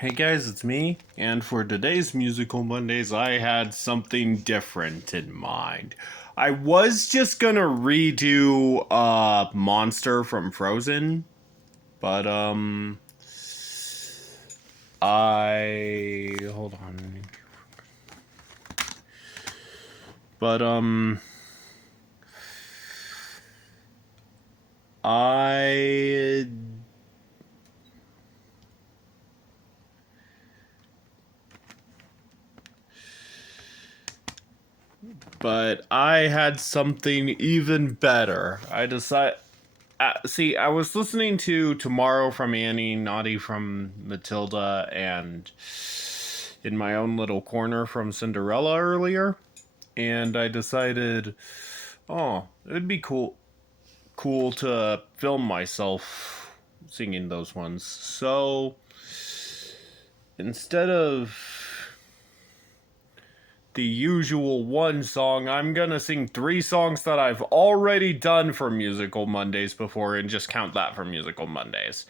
Hey guys, it's me, and for today's Musical Mondays, I had something different in mind. I was just gonna redo Monster from Frozen, but I hold on. But I but I had something even better. I decided. See, I was listening to Tomorrow from Annie, Naughty from Matilda, and In My Own Little Corner from Cinderella earlier, and I decided, oh, it would be cool to film myself singing those ones. So instead of the usual one song, I'm gonna sing 3 songs that I've already done for Musical Mondays before and just count that for Musical Mondays.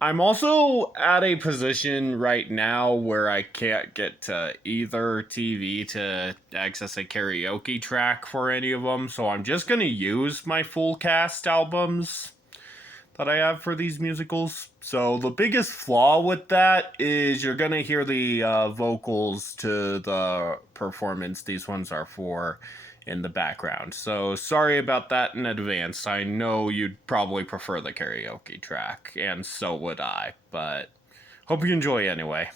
I'm also at a position right now where I can't get to either TV to access a karaoke track for any of them, so I'm just gonna use my full cast albums that I have for these musicals. So the biggest flaw with that is you're gonna hear the vocals to the performance these ones are for in the background. So sorry about that in advance. I know you'd probably prefer the karaoke track, and so would I, but hope you enjoy anyway.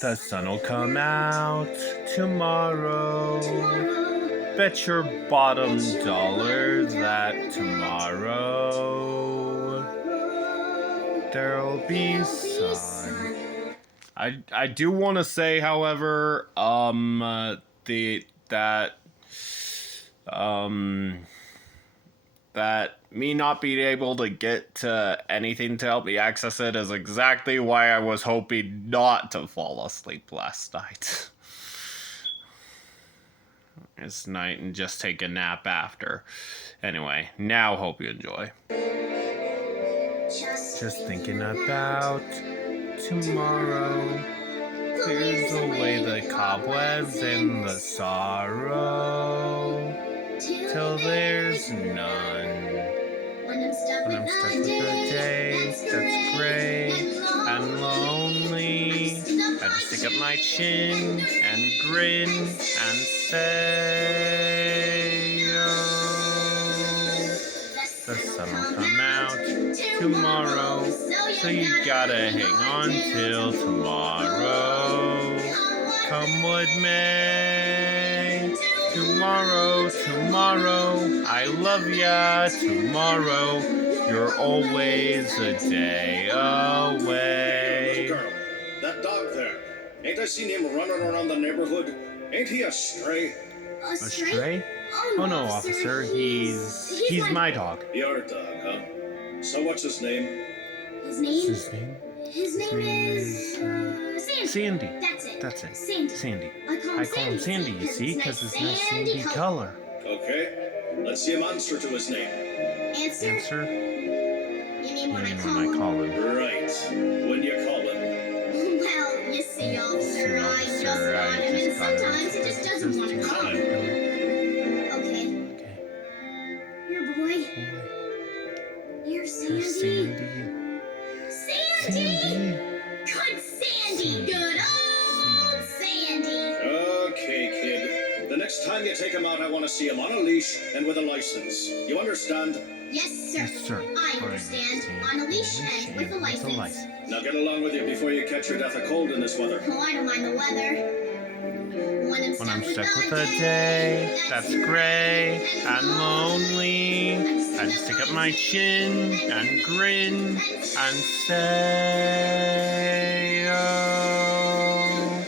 The sun'll come out tomorrow. Bet your bottom dollar that tomorrow there'll be sun. I do want to say, however, the um that me not being able to get to anything to help me access it is exactly why I was hoping not to fall asleep last night. This night and just take a nap after. Anyway, now hope you enjoy. Just thinking about tomorrow clears away the cobwebs and the sorrow till there's none. When I'm stuck with a day that's gray and lonely, I just stick up my chin and grin and say, oh, the sun will come out tomorrow, so you gotta hang on till tomorrow. Come what may, tomorrow, I love ya, tomorrow, you're always a day away. Girl, that dog there, ain't I seen him running around the neighborhood? Ain't he a stray? A stray? Oh no, officer, he's my dog. Your dog, huh? So what's his name? His name is Sandy. That's it. Sandy. I call him Sandy, you see, because his nice sandy color. Okay, let's see him answer to his name. Answer? You mean when I call him? Right, when you call him. Well, you see, officer, I just got him, and sometimes he just doesn't want to call him. Okay. Here, boy. Here's Sandy. Sandy! Good Sandy! Good old Sandy! Okay, kid. The next time you take him out, I want to see him on a leash and with a license. You understand? Yes, sir. Yes, sir. I understand. On a leash and with a license. Now get along with you before you catch your death of cold in this weather. Oh, I don't mind the weather. When I'm stuck with a day that's gray and lonely, I just stick up my chin and grin and say, oh,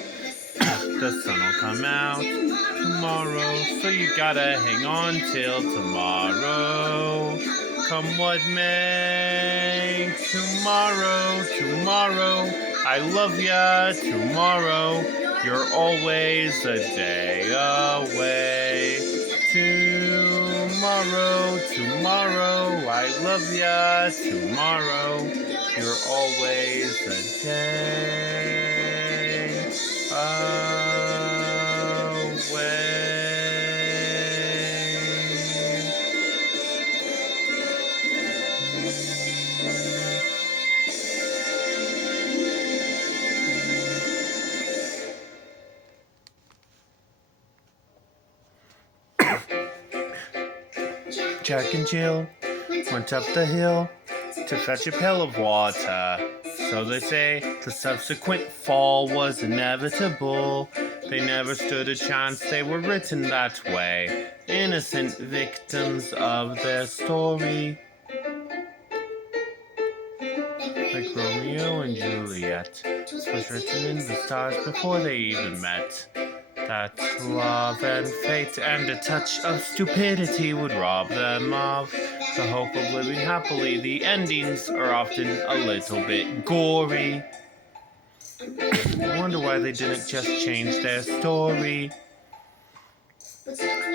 the sun'll come out tomorrow, so you gotta hang on till tomorrow. Come what may, tomorrow, I love ya tomorrow. You're always a day away. Tomorrow, tomorrow, I love ya tomorrow. You're always a day away. Jack and Jill went up the hill to fetch a pail of water. So they say the subsequent fall was inevitable. They never stood a chance, they were written that way. Innocent victims of their story. Like Romeo and Juliet was written in the stars before they even met. That love and fate and a touch of stupidity would rob them of the hope of living happily. The endings are often a little bit gory. I wonder why they didn't just change their story.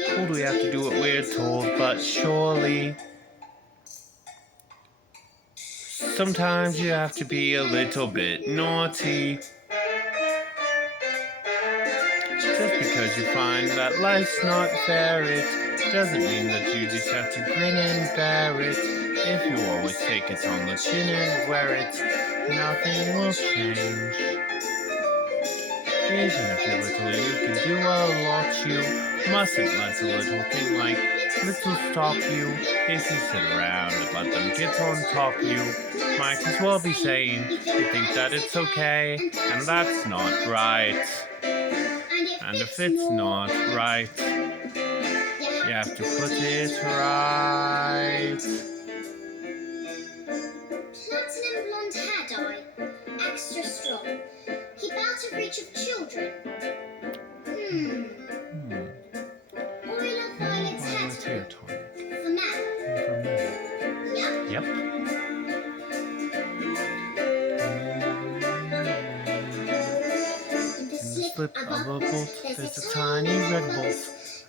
Told we have to do what we're told, but surely sometimes you have to be a little bit naughty. Just because you find that life's not fair, it doesn't mean that you just have to grin and bear it. If you always take it on the chin and wear it, nothing will change. Even if you're little, you can do a lot. You mustn't let a little thing like little stop you. If you sit around and let them get on top you, might as well be saying you think that it's okay, and that's not right. And if it's not right, you have to put it right. Platinum blonde hair dye, extra strong. Keep out of reach of children. Oil of violet's hair tonic. For men. Yep. In the slip of a bolt, there's a tiny red bolt.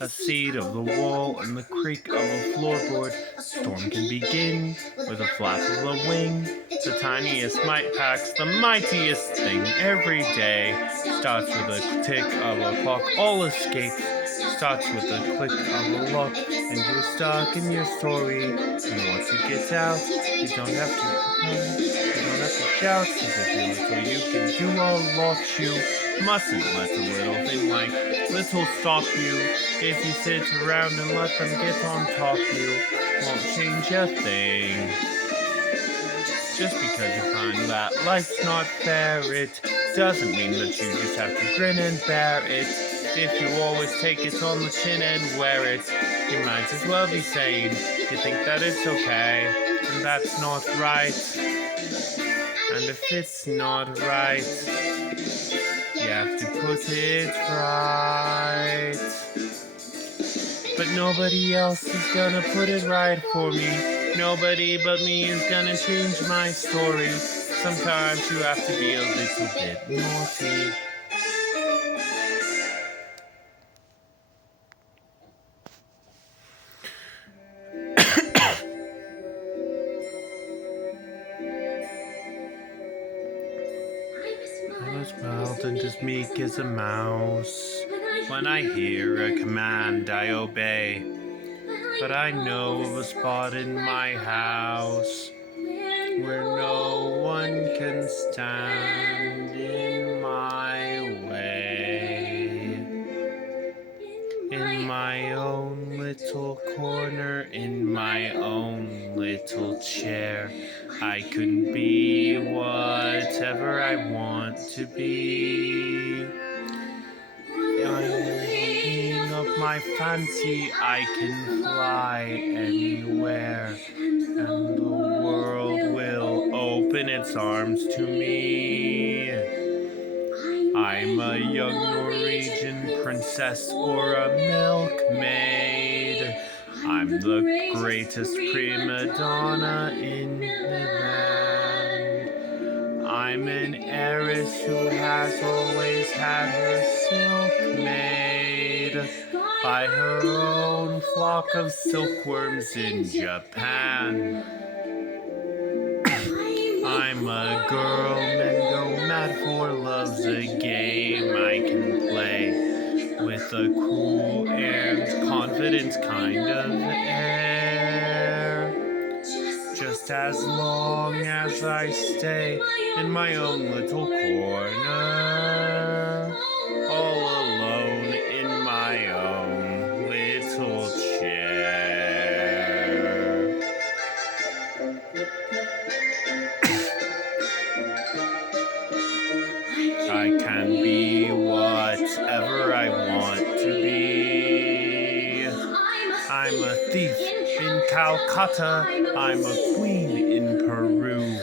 A seed of the wall and the creak of a floorboard. A storm can begin with a flap of a wing. The tiniest mite packs the mightiest thing every day. Starts with a tick of a clock, all escape. Starts with a click of a lock, and you're stuck in your story. And once you get out, you don't have to shout. Cause if you're little, you can do a lot. You mustn't let a little thing like little stop you. If you sit around and let them get on top you, won't change a thing. Just because you find that life's not fair, it doesn't mean that you just have to grin and bear it. If you always take it on the chin and wear it, you might as well be saying you think that it's okay, and that's not right. And if it's not right, you have to put it right. But nobody else is gonna put it right for me. Nobody but me is gonna change my story. Sometimes you have to be a little bit naughty. I was mild and as meek as a mouse. When I hear a command, I obey. But I know of a spot in my house where no one can stand in my way. In my own little corner, in my own little chair, I can be whatever I want to be. Of my fancy, I can fly anywhere, and the world will open its arms to me. I'm a young Norwegian princess or a milkmaid. I'm the greatest prima donna in the land. I'm I'm an heiress who has always had her silk made by her own flock of silkworms in Japan. I'm a girl, men go mad for love's a game I can play with a cool and confident kind of air. Just as long as I stay in my own little corner, all alone in my own little chair. I can be whatever I want to be. I'm a thief in Calcutta. I'm a queen in Peru.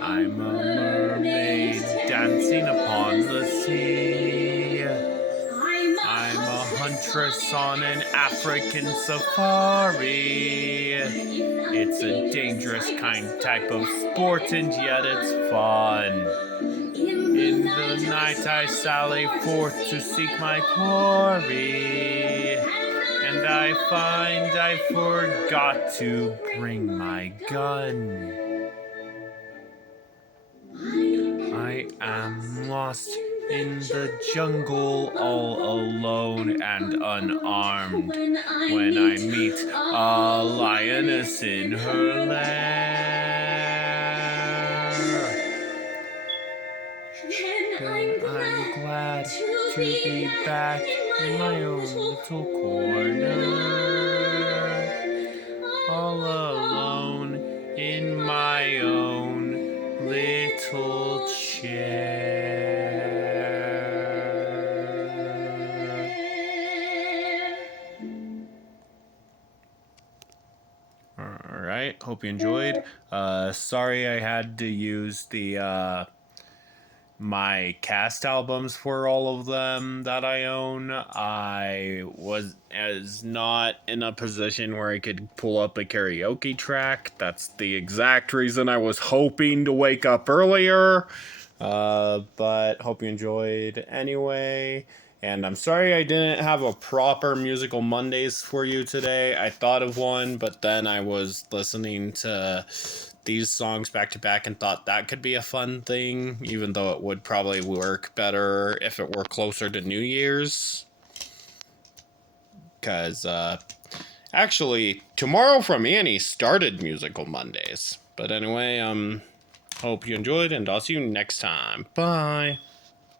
I'm a mermaid dancing upon the sea. I'm a huntress on an African safari. It's a dangerous type of sport, and yet it's fun. In the night I sally forth to seek my quarry, and I find I forgot to bring my gun. I am lost in the jungle, all alone and unarmed, when I meet a lioness in her lair. Then I'm glad to be back in my own little corner, all alone in my own little chair. All right, hope you enjoyed. Sorry I had to use the my cast albums for all of them that I own. I was not in a position where I could pull up a karaoke track. That's the exact reason I was hoping to wake up earlier. But hope you enjoyed anyway. And I'm sorry I didn't have a proper Musical Mondays for you today. I thought of one, but then I was listening to these songs back to back and thought that could be a fun thing, even though it would probably work better if it were closer to New Year's. Because, actually, Tomorrow from Annie started Musical Mondays. But anyway, hope you enjoyed, and I'll see you next time. Bye.